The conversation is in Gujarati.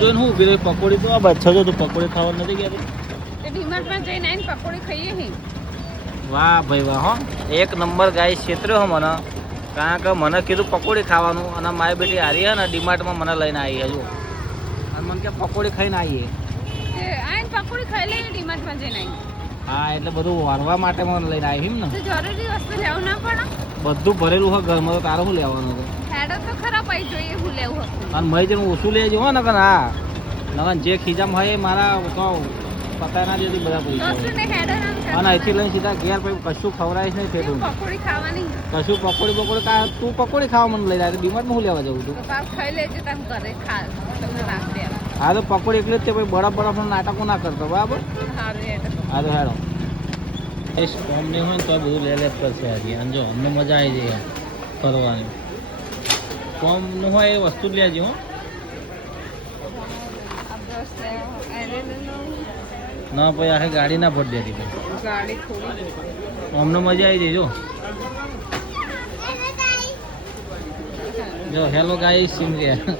જોઈને હું ઉભી રહી પકોડી તો આ બચ્ચો જો તું પકોડી ખાવા નથી ગયા તે ડીમાર્ટમાં જઈને આવીને પકોડી ખાઈએ હી. વાહ ભાઈ વાહ હો એક નંબર ગાય છેતર્યો હો મને કારણ કે મને કીધું પકોડી ખાવાનું અને મારી બેટી હારી હે ને ડીમાર્ટમાં મને લઈને આવી હજુ અને મને કે પકોડી ખાઈને આવીએ તે આવીને પકોડી ખાઈ લઈએ ડીમાર્ટમાં જઈને આવીને. હા એટલે બધું વારવા માટે મને લઈને આવી ને તો જરૂરી વસ્તુ લેવું ના પડે. બધું ભરેલું હોય ઘરમાં તો તારે શું લેવાનું હતું હેડો તો ખરાબ આવી જોઈએ હું લેવું હતું. અને મય જેમ ઓછું લેજો હો ને કે હા નગન જે ખીજામ હોય એ મારા તો પતા ના દેતી બધા પૈસા તો શું ને હેડો ના કરે. અને અહીંથી લઈને સીધા ઘેર પછી કશું ખવડાવીશ નહીં કેવું ફેટું પકોડી ખાવાની કશું પકોડી કા તું પકોડી ખાવા મને લઈ જાય ડીમાર્ટમાં શું લેવા જવું તું તો બાપ ખાઈ લેજો તમે ઘરે ખા તમને રાખી દે. હા તો પકોડી એટલે જ તે પછી બરફ બરફનો નાટકો ના કરતો બરાબર સારું હેડો. હા તો હેડો એ સ્ટોમ નહીં હોય ને તો બધું લે લે કરશે હજી અને જો અમને મજા આવી જાય ફરવાની સ્ટોમનું હોય એ વસ્તુ જ લેજે હો આ બ્રશ લેવો એને ના પછી આખી ગાડી ના ફટ દેતી પછી ગાડી ખોલી અમને મજા આવી જાય જો હેલો ગાઈસ સિમ ગયા